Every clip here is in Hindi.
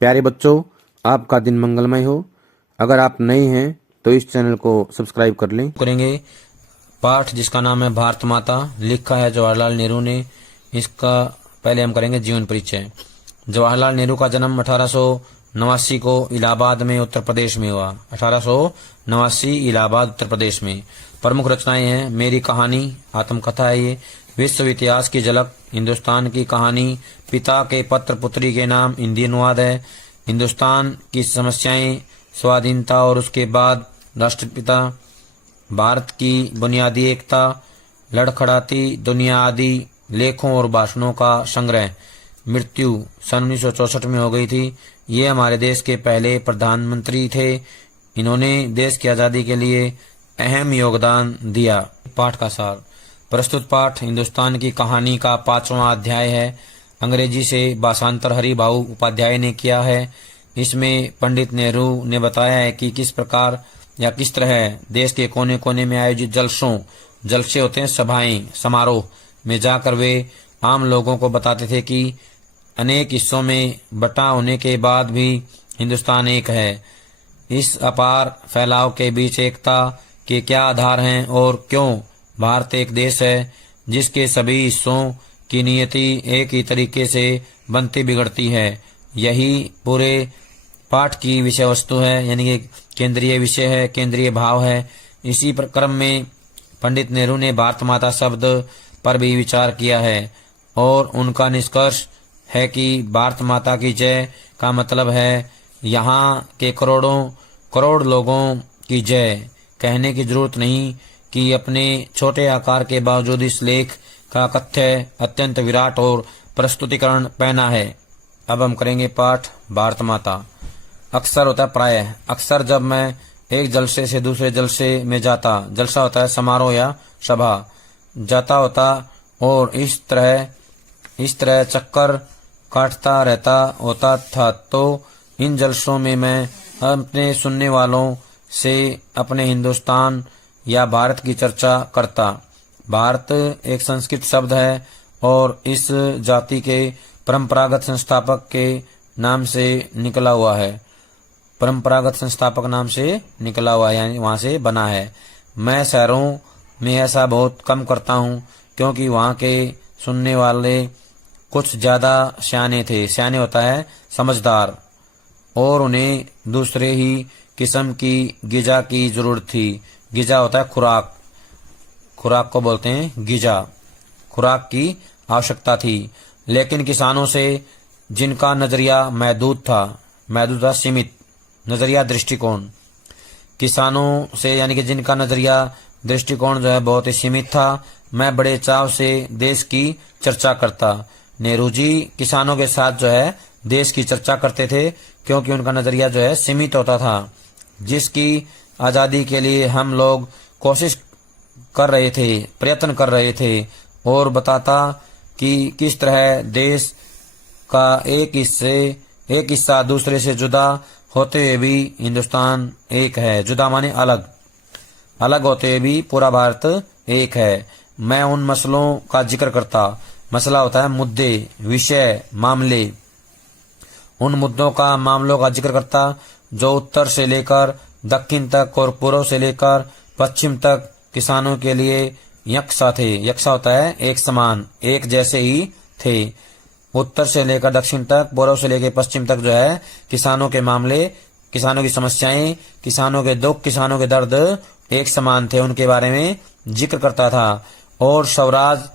प्यारे बच्चों, आपका दिन मंगलमय हो। अगर आप नए हैं तो इस चैनल को सब्सक्राइब कर लें। करेंगे पाठ जिसका नाम है भारत माता, लिखा है जवाहरलाल नेहरू ने। इसका पहले हम करेंगे जीवन परिचय। जवाहरलाल नेहरू का जन्म 1889 को इलाहाबाद में उत्तर प्रदेश में हुआ। 1889 इलाहाबाद उत्तर प्रदेश में। प्रमुख रचनाएं हैं मेरी कहानी, आत्मकथा है ये। विश्व इतिहास की झलक, हिंदुस्तान की कहानी, पिता के पत्र पुत्री के नाम, हिंदी अनुवाद है। हिंदुस्तान की समस्याएं, स्वाधीनता और उसके बाद राष्ट्रपिता, भारत की बुनियादी एकता, लड़खड़ाती दुनिया आदि लेखों और भाषणों का संग्रह। मृत्यु सन 1964 में हो गई थी। ये हमारे देश के पहले प्रधानमंत्री थे। इन्होंने देश की आज़ादी के लिए अहम योगदान दिया। पाठ का सार। प्रस्तुत पाठ हिंदुस्तान की कहानी का 5वां अध्याय है। अंग्रेजी से भाषांतर हरिभाऊ उपाध्याय ने किया है। इसमें पंडित नेहरू ने बताया है कि किस प्रकार या किस तरह देश के कोने कोने में आयोजित जलसे होते हैं, सभाएं, समारोह में जाकर वे आम लोगों को बताते थे कि अनेक हिस्सों में बटा होने के बाद भी हिंदुस्तान एक है। इस अपार फैलाव के बीच एकता के क्या आधार हैं और क्यों भारत एक देश है जिसके सभी हिस्सों की नियति एक ही तरीके से बनती बिगड़ती है। यही पूरे पाठ की विषय वस्तु है, यानी कि केंद्रीय विषय है, केंद्रीय भाव है। इसी क्रम में पंडित नेहरू ने भारत माता शब्द पर भी विचार किया है और उनका निष्कर्ष है कि भारत माता की जय का मतलब है यहाँ के करोड़ों करोड़ लोगों की जय। कहने की जरूरत नहीं कि अपने छोटे आकार के बावजूद इस लेख का कथ्य अत्यंत विराट और प्रस्तुतिकरण पहना है। अब हम करेंगे पाठ भारत माता। अक्सर होता है प्रायः। अक्सर जब मैं एक जलसे से दूसरे जलसे में जाता, जलसा होता है समारोह या सभा, जाता होता और इस तरह चक्कर काटता रहता होता था, तो इन जलसों में मैं अपने सुनने वालों से अपने हिंदुस्तान या भारत की चर्चा करता। भारत एक संस्कृत शब्द है और इस जाति के परंपरागत संस्थापक के नाम से निकला हुआ है। परंपरागत संस्थापक नाम से निकला हुआ है, यानी वहाँ से बना है। मैं शहरों में ऐसा बहुत कम करता हूँ क्योंकि वहाँ के सुनने वाले कुछ ज़्यादा सियाने थे। सियाने होता है समझदार, और उन्हें दूसरे ही किस्म की गिजा की जरूरत थी। गिजा होता है खुराक, खुराक को बोलते हैं गिजा। खुराक की आवश्यकता थी। लेकिन किसानों से जिनका नजरिया महदूद था सीमित नजरिया, दृष्टिकोण, किसानों से यानी कि जिनका नजरिया दृष्टिकोण जो है बहुत ही सीमित था, मैं बड़े चाव से देश की चर्चा करता। नेहरू जी किसानों के साथ जो है देश की चर्चा करते थे क्योंकि उनका नजरिया जो है सीमित होता था। जिसकी आज़ादी के लिए हम लोग कोशिश कर रहे थे, प्रयत्न कर रहे थे, और बताता कि किस तरह देश का एक हिस्सा दूसरे से जुदा होते हुए भी हिंदुस्तान एक है। जुदा माने अलग, अलग होते हुए भी पूरा भारत एक है। मैं उन मसलों का जिक्र करता। मसला होता है मुद्दे, विषय, मामले। उन मुद्दों का, मामलों का जिक्र करता जो उत्तर से लेकर दक्षिण तक और पूर्व से लेकर पश्चिम तक किसानों के लिए यकसा थे। यकसा होता है एक समान, एक जैसे ही थे। उत्तर से लेकर दक्षिण तक, पूर्व से लेकर पश्चिम तक जो है किसानों के मामले, किसानों की समस्याएं, किसानों के दुख, किसानों के दर्द एक समान थे। उनके बारे में जिक्र करता था। और स्वराज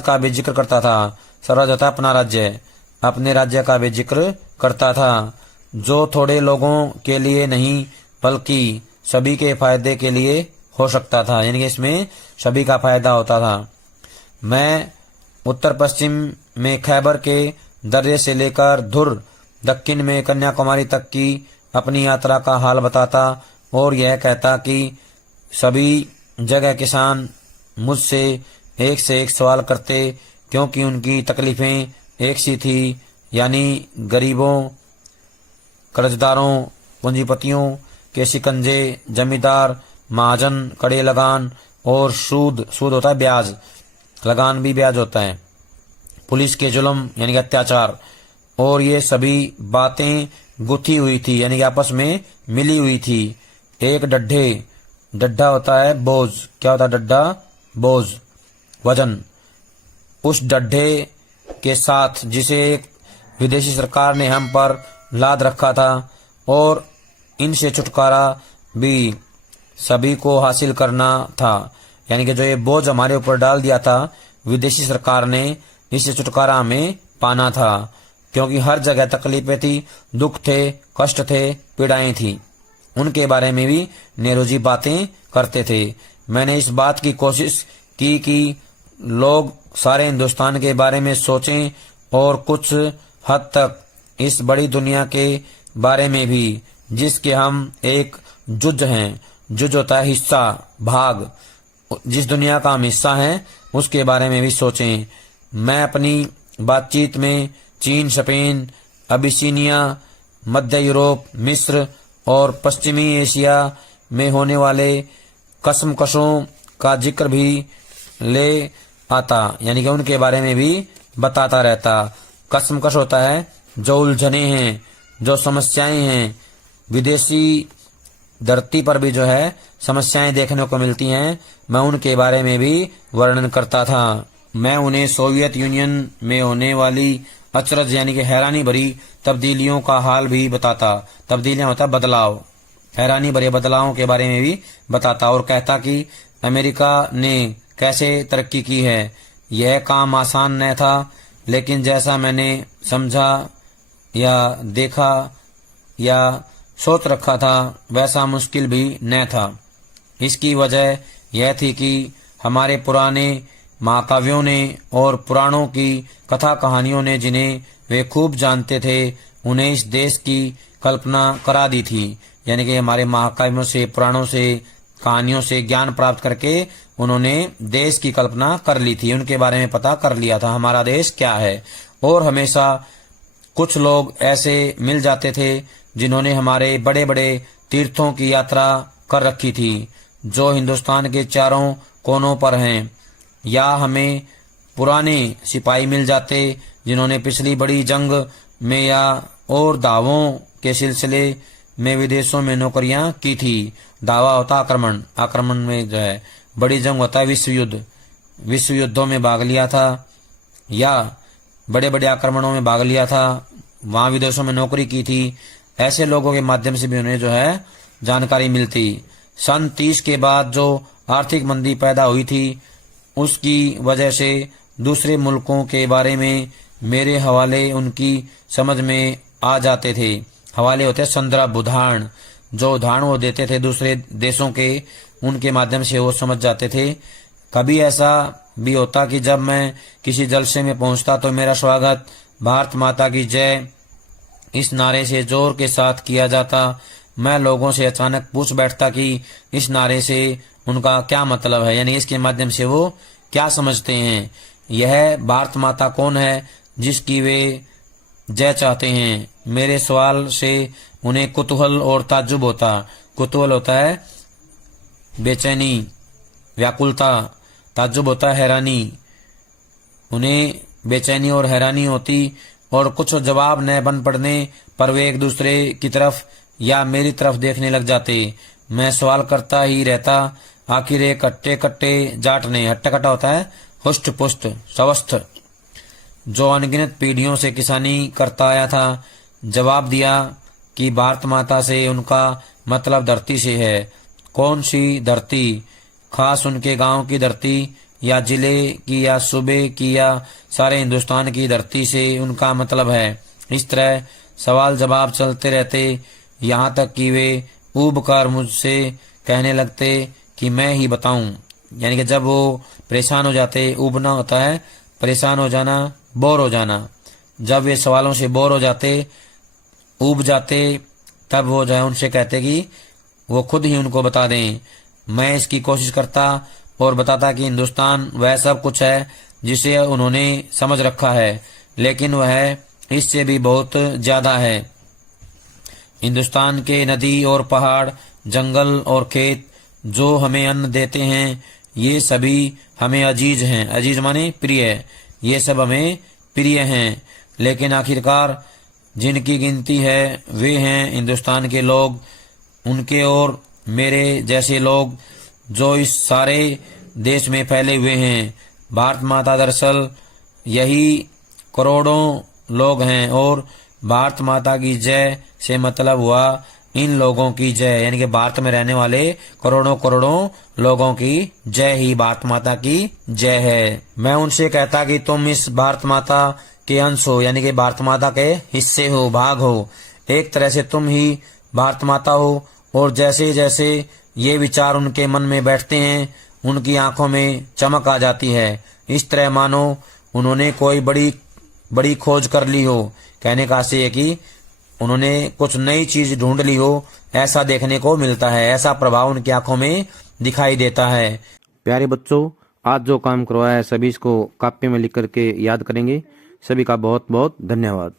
का भी जिक्र करता था। स्वराज होता है अपना राज्य, अपने राज्य का भी जिक्र करता था, जो थोड़े लोगों के लिए नहीं बल्कि सभी के फायदे के लिए हो सकता था, यानी कि इसमें सभी का फायदा होता था। मैं उत्तर पश्चिम में खैबर के दर्रे से लेकर धुर, दक्षिण में कन्याकुमारी तक की अपनी यात्रा का हाल बताता और यह कहता कि सभी जगह किसान मुझसे एक से एक सवाल करते क्योंकि उनकी तकलीफें एक सी थी, यानी गरीबों, कर्जदारों, पूंजीपतियों के शिकंजे, जमींदार, महाजन, कड़े लगान और सूद होता है ब्याज, लगान भी ब्याज होता है, पुलिस के जुल्म यानी कि अत्याचार और ये सभी बातें गुथी हुई थी, यानी कि आपस में मिली हुई थी। एक डड्ढे, डड्ढा होता है बोझ, क्या होता है डड्ढा? बोझ, वजन। उस डड्ढे के साथ जिसे एक विदेशी सरकार ने हम पर लाद रखा था, और इनसे छुटकारा भी सभी को हासिल करना था। यानी कि जो ये बोझ हमारे ऊपर डाल दिया था विदेशी सरकार ने, इससे छुटकारा हमें पाना था, क्योंकि हर जगह तकलीफें थी, दुख थे, कष्ट थे, पीड़ाएं थी। उनके बारे में भी नेहरू जी बातें करते थे। मैंने इस बात की कोशिश की कि लोग सारे हिंदुस्तान के बारे में सोचें और कुछ हद तक इस बड़ी दुनिया के बारे में भी, जिसके हम एक जुज हैं। जुज होता है हिस्सा, भाग। जिस दुनिया का हम हिस्सा हैं उसके बारे में भी सोचें। मैं अपनी बातचीत में चीन, स्पेन, अबिसीनिया, मध्य यूरोप, मिस्र और पश्चिमी एशिया में होने वाले कसमकशों का जिक्र भी ले आता, यानी कि उनके बारे में भी बताता रहता। कसमकश होता है जो उलझने हैं, जो समस्याएं हैं। विदेशी धरती पर भी जो है समस्याएं देखने को मिलती हैं, मैं उनके बारे में भी वर्णन करता था। मैं उन्हें सोवियत यूनियन में होने वाली अचरज यानी कि हैरानी भरी तब्दीलियों का हाल भी बताता। तब्दीलियां होता है बदलाव, हैरानी भरे बदलावों के बारे में भी बताता, और कहता कि अमेरिका ने कैसे तरक्की की है। यह काम आसान न था, लेकिन जैसा मैंने समझा या देखा या सोच रखा था वैसा मुश्किल भी न था। इसकी वजह यह थी कि हमारे पुराने महाकाव्यों ने और पुराणों की कथा कहानियों ने, जिन्हें वे खूब जानते थे, उन्हें इस देश की कल्पना करा दी थी। यानी कि हमारे महाकाव्यों से, पुराणों से, कहानियों से ज्ञान प्राप्त करके उन्होंने देश की कल्पना कर ली थी, उनके बारे में पता कर लिया था हमारा देश क्या है। और हमेशा कुछ लोग ऐसे मिल जाते थे जिन्होंने हमारे बड़े बड़े तीर्थों की यात्रा कर रखी थी, जो हिंदुस्तान के चारों कोनों पर हैं। या हमें पुराने सिपाही मिल जाते जिन्होंने पिछली बड़ी जंग में या और दावों के सिलसिले में विदेशों में नौकरियां की थी। दावा होता आक्रमण, आक्रमण में जो है बड़ी जंग होता है विश्व युद्ध, विश्व युद्धों में भाग लिया था या बड़े बड़े आक्रमणों में भाग लिया था, वहां विदेशों में नौकरी की थी। ऐसे लोगों के माध्यम से भी उन्हें जो है जानकारी मिलती। सन 30 के बाद जो आर्थिक मंदी पैदा हुई थी, उसकी वजह से दूसरे मुल्कों के बारे में मेरे हवाले उनकी समझ में आ जाते थे। हवाले होते संदर्भ, उदाहरण, जो उदाहरण वो देते थे दूसरे देशों के, उनके माध्यम से वो समझ जाते थे। कभी ऐसा भी होता कि जब मैं किसी जलसे में पहुंचता तो मेरा स्वागत भारत माता की जय इस नारे से जोर के साथ किया जाता। मैं लोगों से अचानक पूछ बैठता कि इस नारे से उनका क्या मतलब है, यानी इसके माध्यम से वो क्या समझते हैं। यह भारत माता कौन है जिसकी वे जय चाहते हैं। मेरे सवाल से उन्हें कुतूहल और ताज्जुब होता। कुतूहल होता है बेचैनी, व्याकुलता, ताज्जुब होता है हैरानी। उन्हें बेचैनी और हैरानी होती, और कुछ जवाब न बन पड़ने पर वे एक दूसरे की तरफ या मेरी तरफ देखने लग जाते। मैं सवाल करता ही रहता। आखिर एक कट्टे कट्टे जाट ने, हट्टा कट्टा होता है हुष्ट पुष्ट स्वस्थ, जो अनगिनत पीढ़ियों से किसानी करता आया था, जवाब दिया कि भारत माता से उनका मतलब धरती से है। कौन सी धरती? खास उनके गांव की धरती, या जिले की, या सूबे की, या सारे हिंदुस्तान की धरती से उनका मतलब है। इस तरह सवाल जवाब चलते रहते, यहाँ तक कि वे ऊब कर मुझसे कहने लगते कि मैं ही बताऊं। यानी कि जब वो परेशान हो जाते, ऊबना होता है परेशान हो जाना, बोर हो जाना। जब वे सवालों से बोर हो जाते, ऊब जाते, तब वो जो है उनसे कहते कि वो खुद ही उनको बता दें। मैं इसकी कोशिश करता और बताता कि हिंदुस्तान वह सब कुछ है जिसे उन्होंने समझ रखा है, लेकिन वह इससे भी बहुत ज्यादा है। हिंदुस्तान के नदी और पहाड़, जंगल और खेत जो हमें अन्न देते हैं, ये सभी हमें अजीज हैं। अजीज माने प्रिय, ये सब हमें प्रिय हैं। लेकिन आखिरकार जिनकी गिनती है वे हैं हिंदुस्तान के लोग, उनके और मेरे जैसे लोग जो इस सारे देश में फैले हुए हैं। भारत माता दरअसल यही करोड़ों लोग हैं और भारत माता की जय से मतलब हुआ इन लोगों की जय, यानी कि भारत में रहने वाले करोड़ों करोड़ों लोगों की जय ही भारत माता की जय है। मैं उनसे कहता कि तुम इस भारत माता के अंश हो, यानी कि भारत माता के हिस्से हो, भाग हो। एक तरह से तुम ही भारत माता हो और जैसे जैसे ये विचार उनके मन में बैठते हैं उनकी आंखों में चमक आ जाती है। इस तरह मानो उन्होंने कोई बड़ी खोज कर ली हो। कहने का आशय है कि उन्होंने कुछ नई चीज ढूंढ ली हो, ऐसा देखने को मिलता है, ऐसा प्रभाव उनकी आंखों में दिखाई देता है। प्यारे बच्चों, आज जो काम करवाया है सभी इसको कॉपी में लिख करके याद करेंगे। सभी का बहुत बहुत धन्यवाद।